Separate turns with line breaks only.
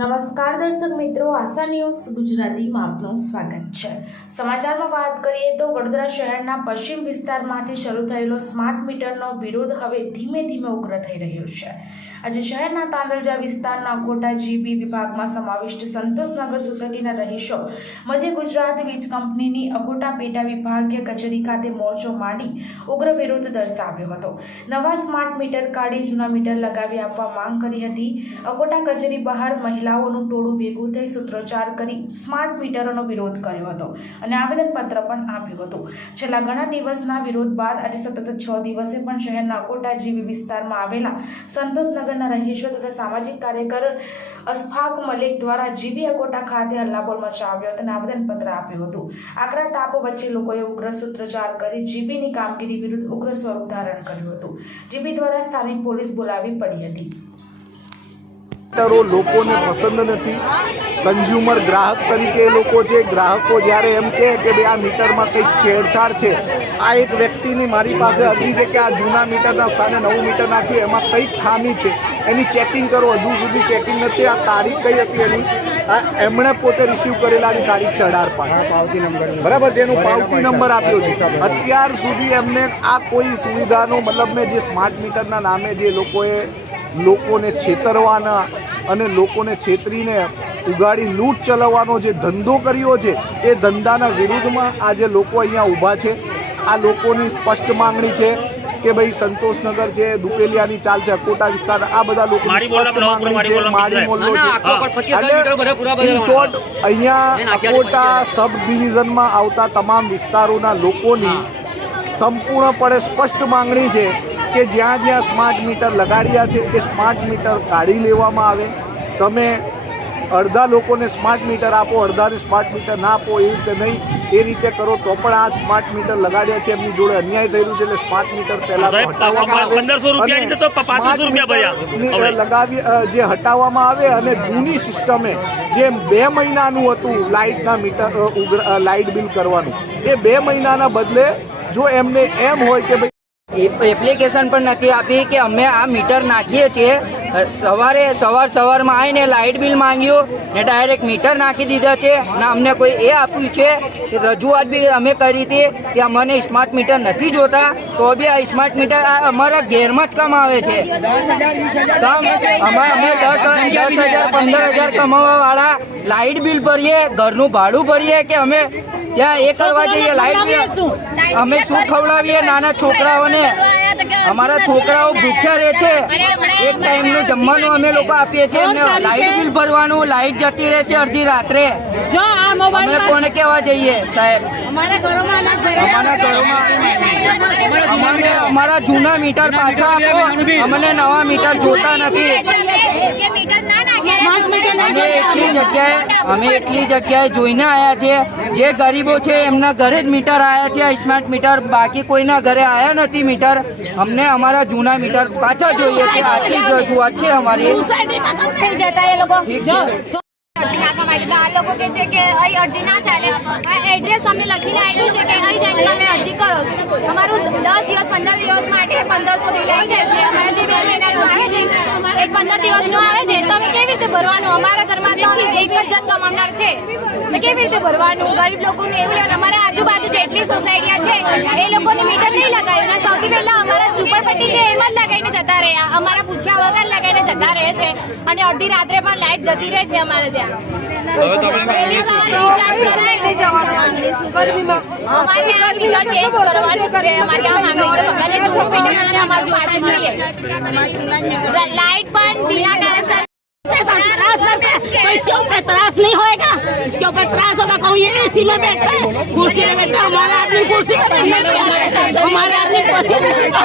નમસ્કાર દર્શક મિત્રો, આશા ન્યૂઝ ગુજરાતીમાં આપનું સ્વાગત છે. સમાચારમાં વાત કરીએ તો વડોદરા શહેરના પશ્ચિમ વિસ્તારમાંથી શરૂ થયેલો સ્માર્ટ મીટરનો વિરોધ હવે ધીમે ધીમે ઉગ્ર થઈ રહ્યો છે. આજે શહેરના તાંદલજા વિસ્તારના અકોટા જીબી વિભાગમાં સમાવિષ્ટ સંતોષનગર સોસાયટીના રહીશો મધ્ય ગુજરાત વીજ કંપનીની અકોટા પેટા વિભાગીય કચેરી ખાતે મોરચો માંડી ઉગ્ર વિરોધ દર્શાવ્યો હતો. નવા સ્માર્ટ મીટર કાઢી જૂના મીટર લગાવી આપવા માંગ કરી હતી. અકોટા કચેરી બહાર મહિલાઓનું ટોળું ભેગું થઈ સૂત્રોચ્ચાર કરી સ્માર્ટ મીટરોનો વિરોધ કર્યો હતો અને આવેદનપત્ર પણ આપ્યું હતું. છેલ્લા ઘણા દિવસના વિરોધ બાદ આજે સતત છ દિવસે પણ શહેરના અકોટા જેવી વિસ્તારમાં આવેલા સંતોષનગરના રહીશો તથા સામાજિક કાર્યકર અસફાક મલિક દ્વારા જીબી અકોટા ખાતે હલ્લાબોલ મચાવ્યો હતો અને આવેદનપત્ર આપ્યું હતું. આકરા તાપો વચ્ચે લોકોએ ઉગ્ર સૂત્રોચ્ચાર કરી જીબીની કામગીરી વિરુદ્ધ ઉગ્ર સ્વરૂપ ધારણ કર્યું હતું. જીબી દ્વારા સ્થાનિક પોલીસ બોલાવી પડી હતી.
મીટરો લોકોને પસંદ નથી. કન્ઝ્યુમર ગ્રાહક તરીકે લોકો છે ગ્રાહકો જ્યારે એમ કહે કે ભાઈ આ મીટરમાં કંઈક છેડછાડ છે. આ એક વ્યક્તિની મારી પાસે અરજી છે કે આ જૂના મીટરના સ્થાને નવું મીટર નાખ્યું એમાં કંઈક ખામી છે. એની ચેકિંગ કરો હજુ સુધી ચેકિંગ નથી. આ તારીખ કઈ હતી એની? એમણે પોતે રિસીવ કરેલાની તારીખ છે અઢાર પાવતી નંબર બરાબર છે એનું પાવતી નંબર આપ્યો છે. અત્યાર સુધી એમને આ કોઈ સુવિધાનો મતલબ મેં જે સ્માર્ટ મીટરના નામે જે લોકોએ લોકોને છેતરવાના અને લોકોને છેતરીને ઉગાડી લૂંટ ચલાવવાનો જે ધંધો કર્યો છે એ ધંધાના વિરુદ્ધમાં આજે લોકો અહીંયા ઊભા છે. આ લોકોની સ્પષ્ટ માંગણી છે કે ભાઈ સંતોષનગર છે દુપેલિયાની ચાલ છે અકોટા વિસ્તાર આ બધા લોકોની સ્પષ્ટ માંગણી છે
મારી બોલમ
મોલ્લો છે.
આખો 25 મીટર
અને in short, અહીંયા અકોટા સબ ડિવિઝનમાં આવતા તમામ વિસ્તારોના લોકોની સંપૂર્ણપણે સ્પષ્ટ માંગણી છે કે જ્યાં જ્યાં સ્માર્ટ મીટર લગાડ્યા છે એ સ્માર્ટ મીટર કાઢી લેવામાં આવે તમે અડધા લોકોને સ્માર્ટ મીટર આપો અડધાને સ્માર્ટ મીટર ના આપો એ રીતે નહીં એ રીતે કરો તો પણ આ સ્માર્ટ મીટર લગાડ્યા છે એમની જોડે અન્યાય થયેલું છે એટલે સ્માર્ટ મીટર પહેલા હટાવવામાં આવે અને
નહીં તો 500
સ્માર્ટ
રૂપિયા ભર્યા.
મીટરની,
હવે.
લગાવી જે હટાવવામાં આવે અને જૂની સિસ્ટમે જે બે મહિનાનું હતું લાઇટના મીટર લાઇટ બિલ કરવાનું એ બે મહિનાના બદલે જો એમને એમ હોય કે ભાઈ
એપ્લિકેશન પણ નથી આપી કે અમે આ મીટર નાખીએ છીએ. સવારે, સવાર સવારમાં આવીને લાઇટ બિલ માંગ્યું ને ડાયરેક્ટ મીટર નાખી દીધા છે. ને અમને કોઈ એ આપ્યું છે કે રજૂઆત બી અમે કરી હતી કે અમને સ્માર્ટ મીટર નથી જોતા, તો બી આ સ્માર્ટ મીટર અમારા ઘેરમાં જ કામ આવે છે. અમે અમે દસ દસ હજાર, પંદર હજાર કમાવા વાળા લાઇટ બિલ ભરીએ, ઘરનું ભાડું ભરીએ કે અમે ત્યાં એ કરવા જઈએ લાઈટ અમે શું ખવડાવીએ? નાના છોકરાઓને. અમારા છોકરાઓ ભૂખ્યા રહે છે. એક ટાઈમનું જમવાનું અમે લોકો આપીએ છીએ. લાઈટ લાઇટ બિલ ભરવાનું લાઇટ જતી રહે છે અડધી રાત્રે. અમે કોને કેવા જઈએ સાહેબ?
અમારા ઘરોમાં
અમારા અમને અમારા જૂના મીટર પાછા આપો. અમને નવા મીટર જોતા નથી.
મીટર ના
અમે એટલી જગ્યાએ અમે એટલી જગ્યાએ જોઈને આવ્યા છે. જે ગરીબો છે એમના ઘરે જ મીટર આવ્યા છે સ્માર્ટ મીટર બાકી કોઈના ઘરે આવ્યા નથી મીટર. અમને અમારા જૂના મીટર પાછા જોઈએ છે. આટલી જ રજૂઆત છે અમારી.
અરજી નાખવા માટે. તો આ લોકો કે છે કે અહીં અરજી ના ચાલે. એડ્રેસ અમને લખીને આપ્યું છે કે અહીં જઈને તમે અરજી કરો. અમારું દસ દિવસ પંદર દિવસ માટે પંદરસો બિલ આવી જાય છે. અમારે જે બે મહિનાનું આવે છે એક પંદર દિવસનું આવે છે. રીતે ભરવાનું અમારા ઘરમાં તો એક જ જણ કમાનાર છે કેવી રીતે ભરવાનું ગરીબ લોકોને એવું અમારા આજુબાજુ જેટલી સોસાયટી છે એ લોકોને મીટર નહીં લગાવ્યું સૌથી પહેલા અમારા ઝુંપડપટ્ટી છે એમાં જ લગાવીને જતા રહ્યા અમારા પૂછ્યા વગર લગાવીને જતા રહે છે અને અડધી રાત્રે પણ લાઈટ જતી રહે છે અમારે ત્યાં લાઈટ પણ
બીના इसके ऊपर त्रास नहीं होएगा इसके ऊपर त्रास होगा कोई एसी में बैठा है। कुर्सी में बैठा हमारा आदमी कुर्सी में बैठा हमारा आदमी कुर्सी में बैठा